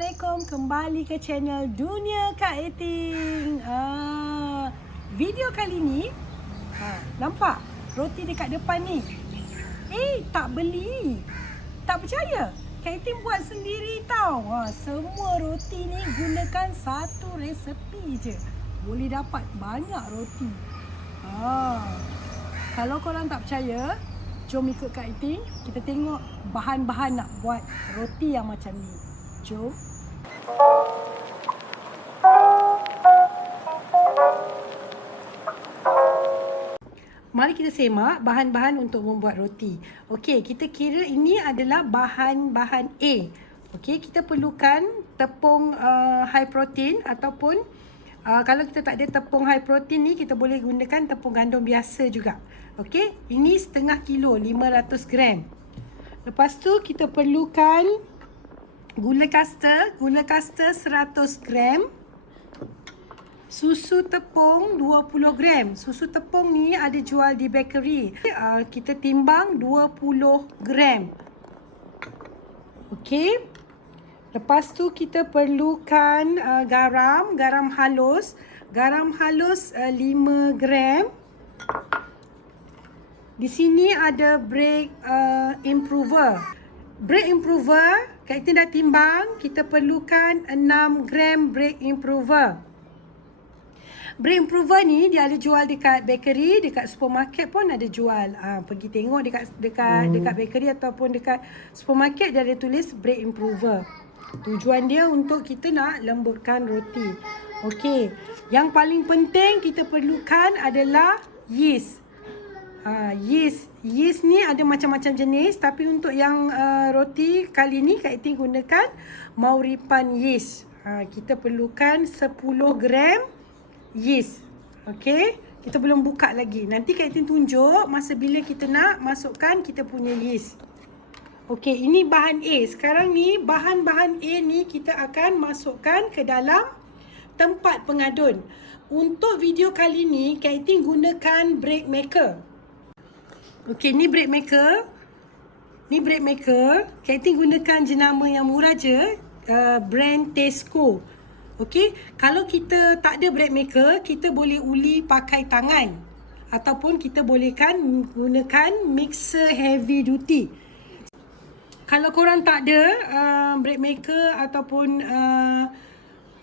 Assalamualaikum, kembali ke channel Dunia Kak Eting. Video kali ni, nampak roti dekat depan ni? Tak beli. Tak percaya? Kak Eting buat sendiri tau. Semua roti ni gunakan satu resepi je. Boleh dapat banyak roti. Kalau korang tak percaya, jom ikut Kak Eting. Kita tengok bahan-bahan nak buat roti yang macam ni. Jom. Mari kita semak bahan-bahan untuk membuat roti. Okey, kita kira ini adalah bahan-bahan A. Okey, kita perlukan tepung high protein ataupun kalau kita tak ada tepung high protein ni, kita boleh gunakan tepung gandum biasa juga. Okey, ini setengah kilo, 500 gram. Lepas tu kita perlukan gula kasta 100 gram. Susu tepung 20 gram. Susu tepung ni ada jual di bakery. Kita timbang 20 gram. Okey. Lepas tu kita perlukan garam halus. Garam halus 5 gram. Di sini ada bread improver. Bread improver, kita dah timbang, kita perlukan 6 gram bread improver. Bread improver ni dia ada jual dekat bakery, dekat supermarket pun ada jual. Pergi tengok dekat bakery ataupun dekat supermarket dia ada tulis bread improver. Tujuan dia untuk kita nak lembutkan roti. Okey, yang paling penting kita perlukan adalah yeast. Yeast ni ada macam-macam jenis, tapi untuk yang roti kali ni Kak Eting gunakan Mauripan yeast. Kita perlukan 10 gram yeast. Okey, kita belum buka lagi. Nanti Kak Eting tunjuk masa bila kita nak masukkan kita punya yeast. Okey, ini bahan A. Sekarang ni bahan-bahan A ni kita akan masukkan ke dalam tempat pengadun. Untuk video kali ni Kak Eting gunakan bread maker. Okey, ni bread maker. Ni bread maker. Kak Eting gunakan jenama yang murah je, brand Tesco. Okey, kalau kita tak ada bread maker, kita boleh uli pakai tangan ataupun kita bolehkan gunakan mixer heavy duty. Kalau korang tak ada bread maker ataupun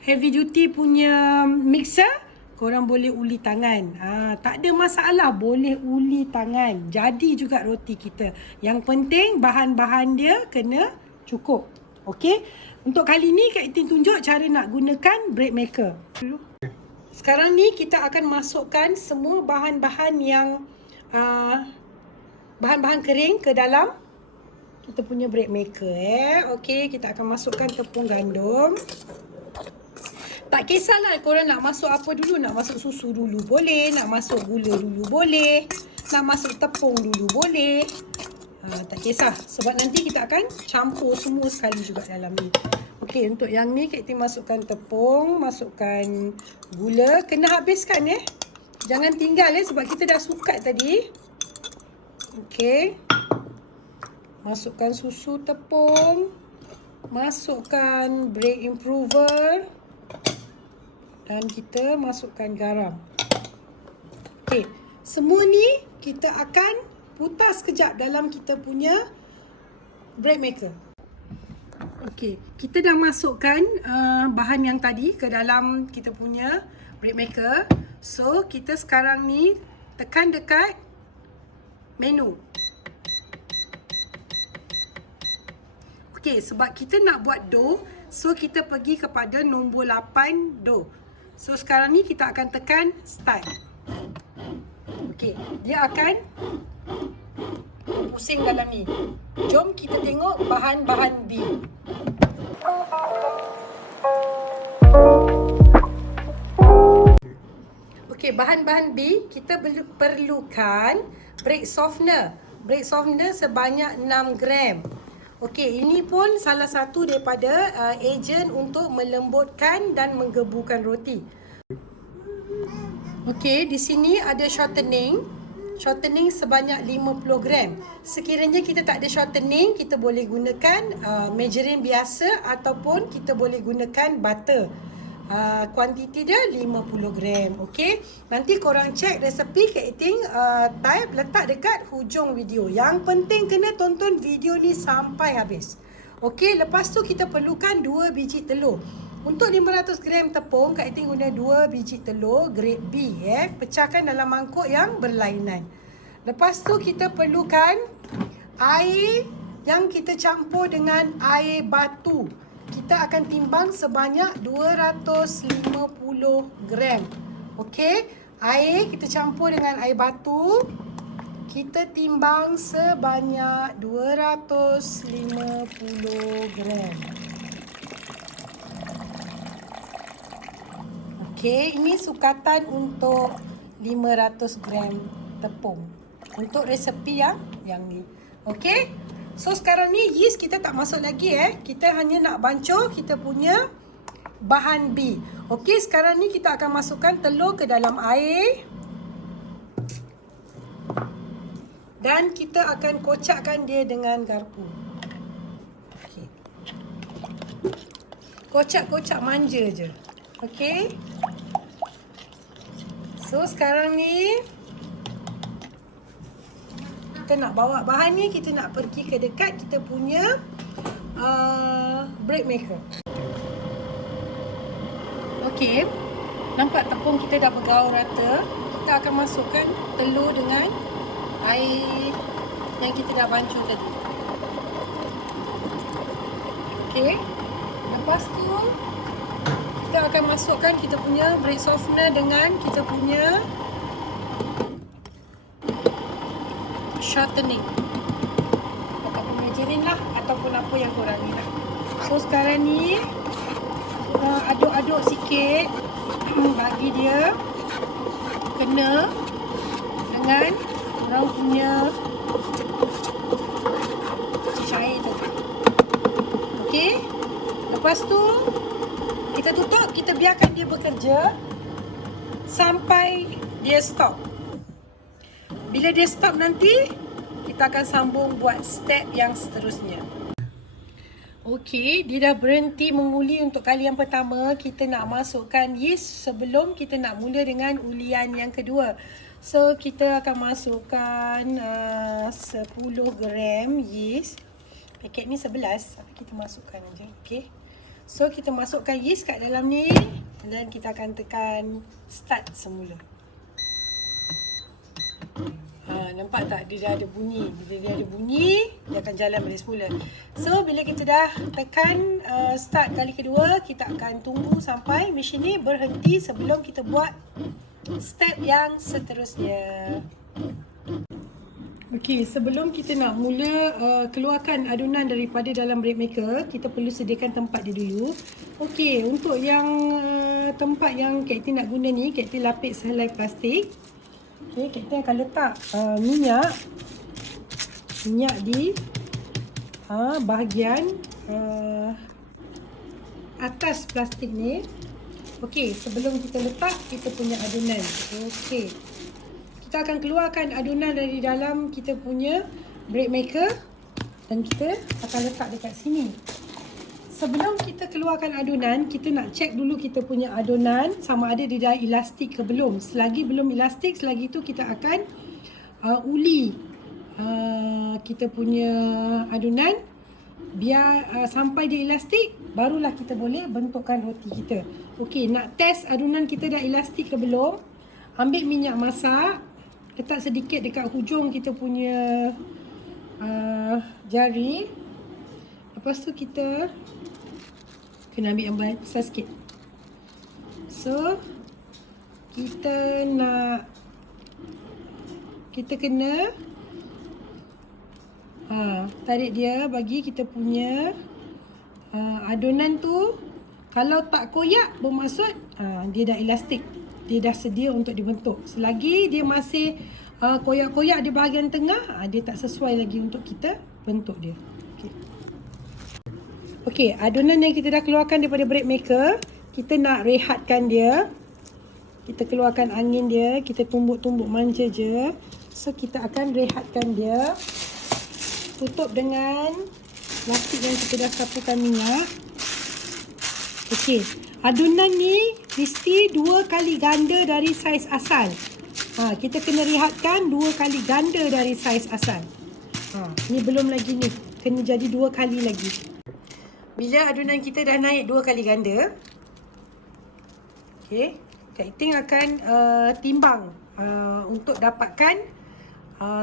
heavy duty punya mixer, korang boleh uli tangan. Tak ada masalah, boleh uli tangan. Jadi juga roti kita. Yang penting bahan-bahan dia kena cukup. Okey. Untuk kali ni Kak Eting tunjuk cara nak gunakan bread maker. Sekarang ni kita akan masukkan semua bahan-bahan yang bahan-bahan kering ke dalam kita punya bread maker. Okey, kita akan masukkan tepung gandum. Tak kisahlah korang nak masuk apa dulu. Nak masuk susu dulu boleh. Nak masuk gula dulu boleh. Nak masuk tepung dulu boleh. Tak kisah. Sebab nanti kita akan campur semua sekali juga dalam ni. Okey, untuk yang ni Kak Eting masukkan tepung. Masukkan gula. Kena habiskan Jangan tinggal sebab kita dah sukat tadi. Okey. Masukkan susu tepung. Masukkan bread improver. Dan kita masukkan garam. Okey, semua ni kita akan putas sekejap dalam kita punya bread maker. Okey, kita dah masukkan bahan yang tadi ke dalam kita punya bread maker. So, kita sekarang ni tekan dekat menu. Okey, sebab kita nak buat dough, so kita pergi kepada nombor 8 dough. So sekarang ni kita akan tekan start. Okey, dia akan pusing dalam ni. Jom kita tengok bahan-bahan B. Okey, bahan-bahan B kita perlukan bread softener. Bread softener sebanyak 6 gram. Okey, ini pun salah satu daripada ejen untuk melembutkan dan menggebukan roti. Okey, di sini ada shortening. Shortening sebanyak 50 gram. Sekiranya kita tak ada shortening, kita boleh gunakan margarine biasa ataupun kita boleh gunakan butter. Kuantiti dia 50 gram. Okey. Nanti korang cek resepi Kak Eting type letak dekat hujung video. Yang penting kena tonton video ni sampai habis. Okey, lepas tu kita perlukan 2 biji telur. Untuk 500 gram tepung, Kak Eting guna 2 biji telur grade B. Pecahkan dalam mangkuk yang berlainan. Lepas tu kita perlukan air yang kita campur dengan air batu. Kita akan timbang sebanyak 250 gram. Okey, air kita campur dengan air batu. Kita timbang sebanyak 250 gram. Okey, ini sukatan untuk 500 gram tepung. Untuk resepi yang ni. Okey. So sekarang ni yeast kita tak masuk lagi Kita hanya nak bancuh kita punya bahan B. Okey, sekarang ni kita akan masukkan telur ke dalam air. Dan kita akan kocakkan dia dengan garpu. Okey. Kocak-kocak manja je. Okey. So sekarang ni kita nak bawa bahan ni, kita nak pergi ke dekat kita punya bread maker. Okey, nampak tepung kita dah bergaul rata. Kita akan masukkan telur dengan air yang kita dah bancuh tadi. Okey, lepas tu kita akan masukkan kita punya bread softener dengan kita punya shortening ataupun margarine lah, ataupun apa yang korang ni lah. So sekarang ni aduk-aduk sikit bagi dia kena dengan korang punya cair tu. Okey, lepas tu kita tutup, kita biarkan dia bekerja sampai dia stop. Bila dia stop nanti, kita akan sambung buat step yang seterusnya. Okey, dia dah berhenti menguli untuk kali yang pertama. Kita nak masukkan yeast sebelum kita nak mula dengan ulian yang kedua. So, kita akan masukkan 10 gram yeast. Paket ni 11, tapi kita masukkan aja. Okey. So, kita masukkan yeast kat dalam ni dan kita akan tekan start semula. Nampak tak? Dia dah ada bunyi. Bila dia ada bunyi, dia akan jalan balik semula. So, bila kita dah tekan start kali kedua, kita akan tunggu sampai mesin ni berhenti sebelum kita buat step yang seterusnya. Okey, sebelum kita nak mula keluarkan adunan daripada dalam bread maker, kita perlu sediakan tempat dia dulu. Okey, untuk yang tempat yang Kak Eting nak guna ni, Kak Eting lapis sehelai plastik. Okey, Kak Eting akan letak minyak di bahagian atas plastik ni. Okey, sebelum kita letak kita punya adunan. Okey, kita akan keluarkan adunan dari dalam kita punya bread maker dan kita akan letak dekat sini. Sebelum kita keluarkan adunan, kita nak cek dulu kita punya adunan sama ada dia dah elastik ke belum. Selagi belum elastik, selagi tu kita akan uli kita punya adunan biar sampai dia elastik, barulah kita boleh bentukkan roti kita. Okey, nak test adunan kita dah elastik ke belum, ambil minyak masak, letak sedikit dekat hujung kita punya jari. Lepas tu kita kena ambil yang besar sikit. So, kita kena tarik dia bagi kita punya adunan tu. Kalau tak koyak bermaksud dia dah elastik. Dia dah sedia untuk dibentuk. Selagi dia masih koyak-koyak di bahagian tengah, dia tak sesuai lagi untuk kita bentuk dia. Okey, adunan yang kita dah keluarkan daripada bread maker, kita nak rehatkan dia. Kita keluarkan angin dia, kita tumbuk-tumbuk manja je So kita akan rehatkan dia. Tutup dengan plastik yang kita dah sapukan minyak. Okey, adunan ni mesti 2 kali ganda dari saiz asal. Kita kena rehatkan 2 kali ganda dari saiz asal. Ni belum lagi ni, kena jadi 2 kali lagi. Bila adunan kita dah naik 2 kali ganda, okey, Kak Ting akan timbang untuk dapatkan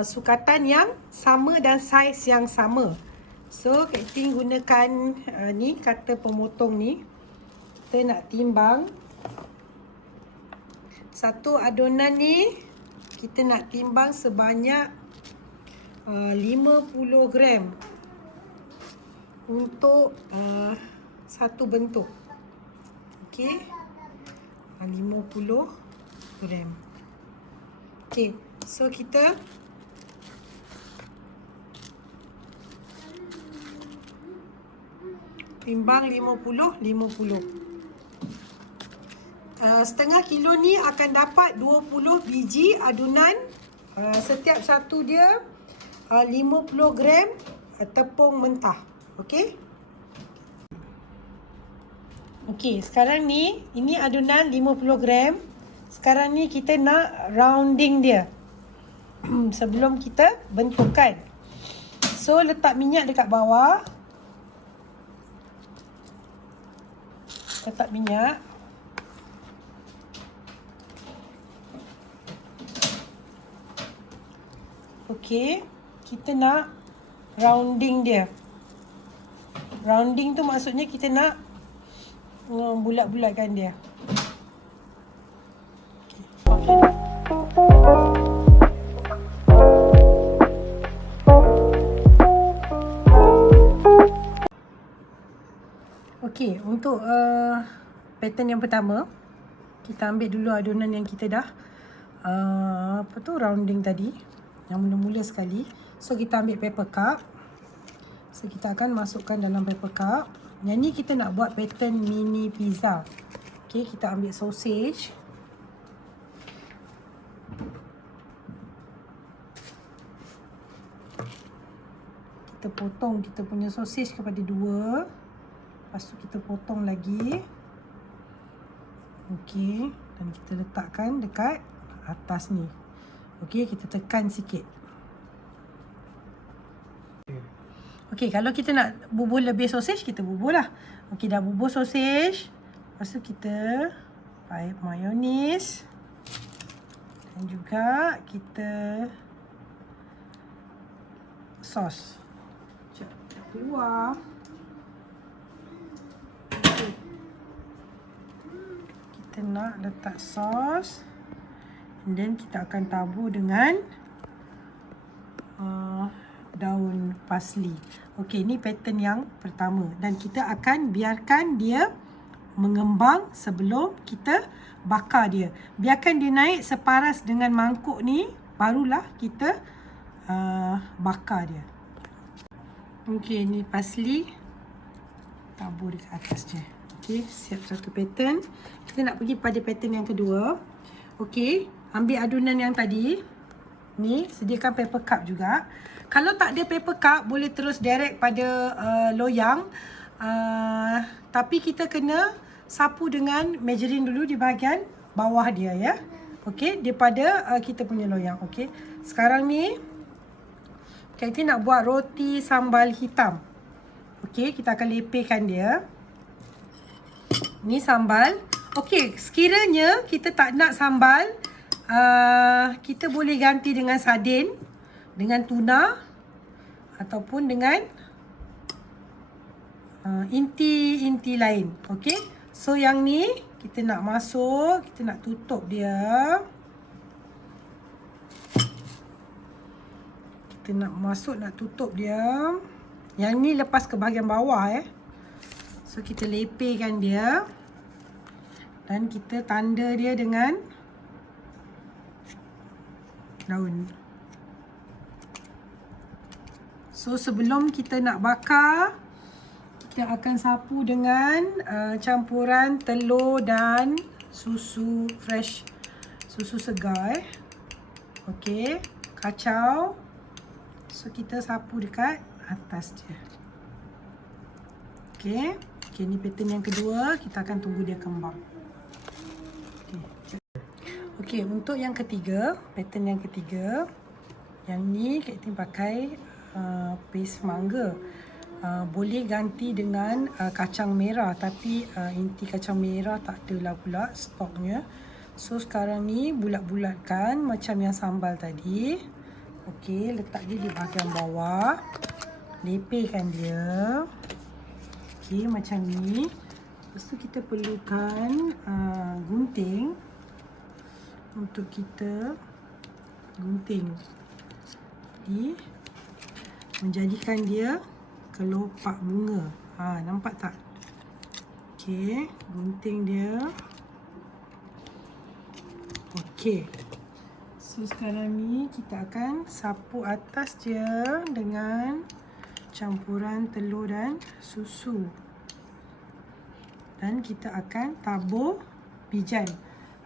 sukatan yang sama dan saiz yang sama. So Kak Ting gunakan ni kata pemotong ni. Kita nak timbang satu adunan ni, kita nak timbang sebanyak 50 gram untuk satu bentuk. Okey, 50 gram. Okey, so kita timbang 50. Setengah kilo ni akan dapat 20 biji adunan. Setiap satu dia 50 gram tepung mentah. Okey. Okey, sekarang ni ini adunan 50 gram. Sekarang ni kita nak rounding dia. Sebelum kita bentukkan. So letak minyak dekat bawah. Letak minyak. Okey, kita nak rounding dia. Rounding tu maksudnya kita nak bulat-bulatkan dia. Okay. Okey, untuk pattern yang pertama, kita ambil dulu adunan yang kita dah rounding tadi, yang mula-mula sekali. So kita ambil paper cup. So kita akan masukkan dalam paper cup. Yang ni kita nak buat pattern mini pizza. Okey, kita ambil sausage. Kita potong kita punya sausage kepada 2. Lepas tu kita potong lagi. Okey, dan kita letakkan dekat atas ni. Okey, kita tekan sikit. Okey, kalau kita nak bubur lebih sausage, kita bubur lah. Okey, dah bubur sausage. Lepas tu kita mayonis. Dan juga kita sos. Sekejap, kita keluar. Okay. Kita nak letak sos. And then kita akan tabur dengan daun parsley. Okey, ni pattern yang pertama. Dan kita akan biarkan dia mengembang sebelum kita bakar dia. Biarkan dia naik separas dengan mangkuk ni, barulah kita bakar dia. Okey, ni parsley. Tabur dekat atas je. Okey, siap satu pattern. Kita nak pergi pada pattern yang kedua. Okey, ambil adunan yang tadi. Ni, sediakan paper cup juga. Kalau tak ada paper cup, boleh terus direct pada loyang. Tapi kita kena sapu dengan margarine dulu di bahagian bawah dia, ya. Okey, daripada kita punya loyang. Okey, sekarang ni kita nak buat roti sambal hitam. Okey, kita akan lepaskan dia. Ni sambal. Okey, sekiranya kita tak nak sambal, kita boleh ganti dengan sardin, dengan tuna, ataupun dengan inti-inti lain. Okey, so yang ni kita nak masuk, kita nak tutup dia. Kita nak masuk, nak tutup dia. Yang ni lepas ke bahagian bawah, So kita lepaskan dia. Dan kita tanda dia dengan daun. So sebelum kita nak bakar, kita akan sapu dengan campuran telur dan susu fresh, susu segar. Okey, kacau. So kita sapu dekat atas dia. Okey. Okey, ni pattern yang kedua, kita akan tunggu dia kembang. Okey, untuk yang ketiga, pattern yang ketiga, yang ni Kak Tin pakai paste mangga. Boleh ganti dengan kacang merah, tapi inti kacang merah tak adalah pula stoknya. So sekarang ni bulat-bulatkan macam yang sambal tadi. Okey, letak dia di bahagian bawah. Lepehkan dia. Okey, macam ni. Lepas tu kita perlukan gunting untuk kita gunting. Jadi menjadikan dia kelopak bunga. Nampak tak? Okey, gunting dia. Okey. So sekarang ni kita akan sapu atas dia dengan campuran telur dan susu. Dan kita akan tabur bijan.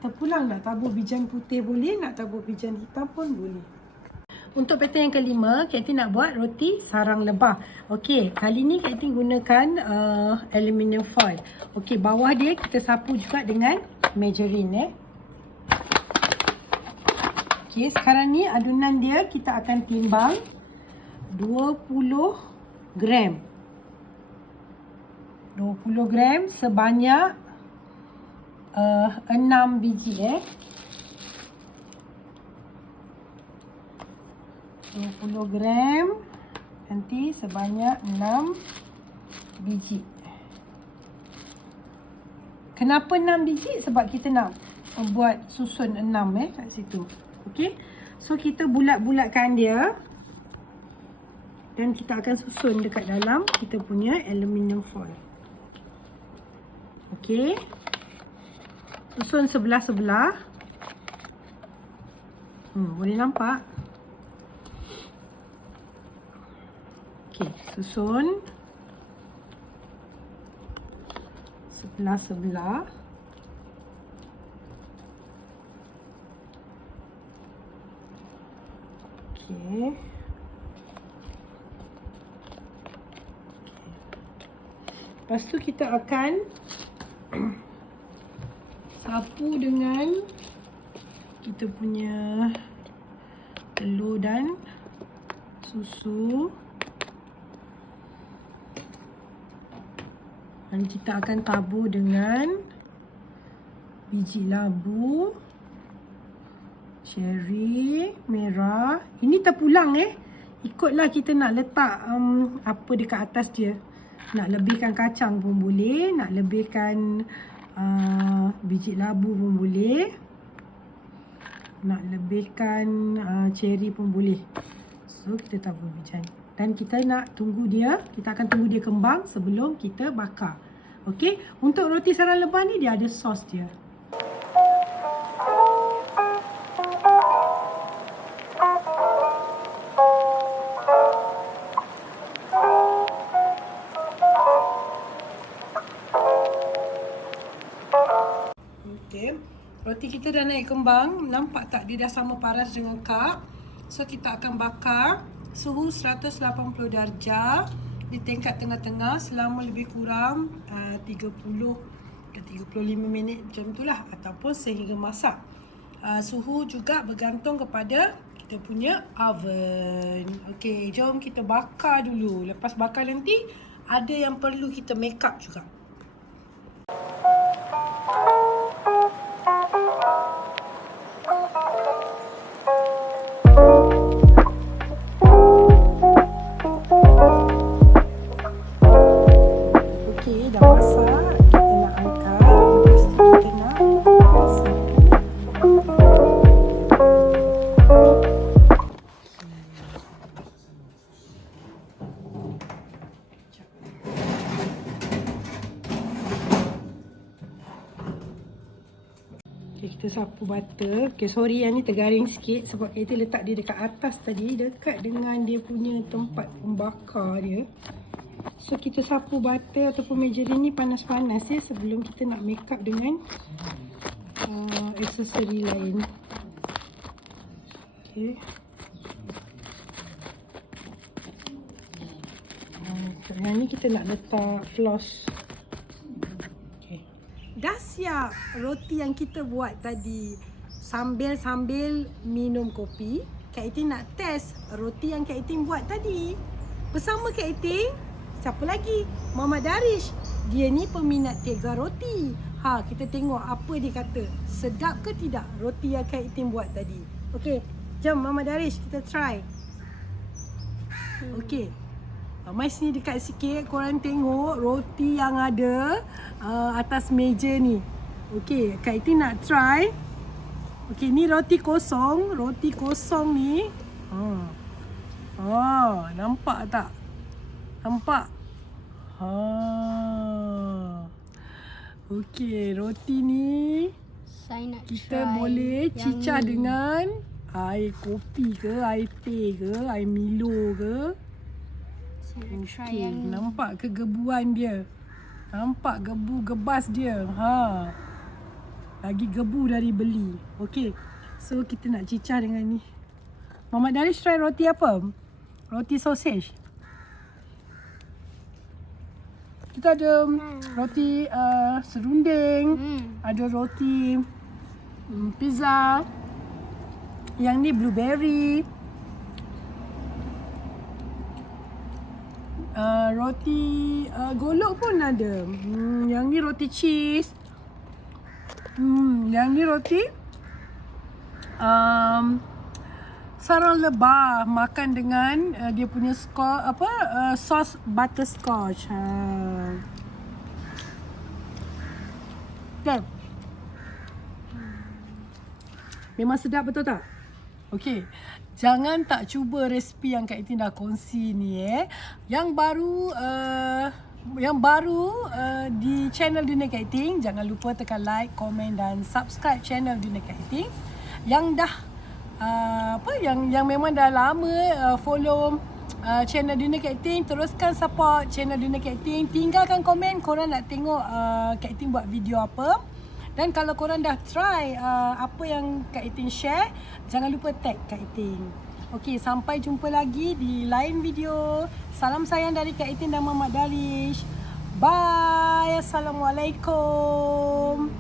Terpulang nak tabur bijan putih boleh, nak tabur bijan hitam pun boleh. Untuk pattern yang kelima, Kak Tin nak buat roti sarang lebah. Okey, kali ni Kak Tin gunakan aluminium foil. Okey, bawah dia kita sapu juga dengan margarine. Okey, sekarang ni adunan dia kita akan timbang 20 gram. 20 gram sebanyak 6 biji 20 gram nanti sebanyak 6 biji. Kenapa 6 biji? Sebab kita nak buat susun 6 kat situ. Okey. So kita bulat-bulatkan dia dan kita akan susun dekat dalam kita punya aluminium foil. Okey. Susun sebelah-sebelah. Boleh nampak? Okey, susun sebelah-sebelah. Okey. Lepas tu kita akan sapu dengan kita punya telur dan susu. Dan kita akan tabur dengan biji labu, cherry merah. Ini terpulang ikutlah kita nak letak apa dekat atas dia. Nak lebihkan kacang pun boleh, nak lebihkan biji labu pun boleh, nak lebihkan cherry pun boleh. So kita tabur bijan. Dan kita nak tunggu dia, kita akan tunggu dia kembang sebelum kita bakar. Okey, untuk roti sarang lebah ni dia ada sos dia. Okey, roti kita dah naik kembang. Nampak tak dia dah sama paras dengan cup. So kita akan bakar suhu 180 darjah di tingkat tengah-tengah selama lebih kurang 30 ke 35 minit macam itulah, ataupun sehingga masak. Suhu juga bergantung kepada kita punya oven. Okey, jom kita bakar dulu. Lepas bakar nanti ada yang perlu kita make up juga. Dah masak, kita nak angkat. Lepas tu kita nak sapu. Okay, kita sapu butter. Okay, sorry yang ni tergaring sikit sebab kita letak dia dekat atas tadi, dekat dengan dia punya tempat pembakar dia. So kita sapu butter ataupun margarine ni panas-panas sebelum kita nak make up dengan aksesori lain. Okay. Yang ni kita nak letak floss. Okay. Dah siap roti yang kita buat tadi. Sambil minum kopi, Kak Itin nak test roti yang Kak Itin buat tadi. Bersama Kak Itin, siapa lagi? Muhammad Darish. Dia ni peminat tega roti. Kita tengok apa dia kata. Sedap ke tidak roti yang Kak Itin buat tadi. Okey, jom Muhammad Darish kita try. Okey. Mai sini dekat sikit, korang tengok roti yang ada atas meja ni. Okey, Kak Itin nak try. Okey, ni roti kosong. Roti kosong ni. Nampak tak? Nampak? Okey, roti ni Saya nak kita try boleh yang cicah ni. dengan air kopi ke, air teh ke, air Milo ke. Saya nak try Okey, yang ni. nampak kegebuan dia? Nampak gebu gebas dia? Lagi gebu dari beli. Okey. So kita nak cicah dengan ni. Muhammad Darish try roti apa? Roti sausage. Kita ada roti serunding, ada roti pizza. Yang ni blueberry. Roti golok pun ada. Yang ni roti cheese. Yang ni roti sarang lebah makan dengan dia punya sos butterscotch. Okay. Memang sedap, betul tak? Okey. Jangan tak cuba resipi yang Kak Itin dah kongsi ni Yang baru di channel Dunia Kak Itin, jangan lupa tekan like, komen dan subscribe channel Dunia Kak Itin. Yang dah yang memang dah lama follow channel Dunia Kak Itin, teruskan support channel Dunia Kak Itin. Tinggalkan komen korang nak tengok Kak Itin buat video apa. Dan kalau korang dah try apa yang Kak Itin share, jangan lupa tag Kak Itin. Okey, sampai jumpa lagi di lain video. Salam sayang dari Kak Itin dan Muhammad Darish. Bye. Assalamualaikum.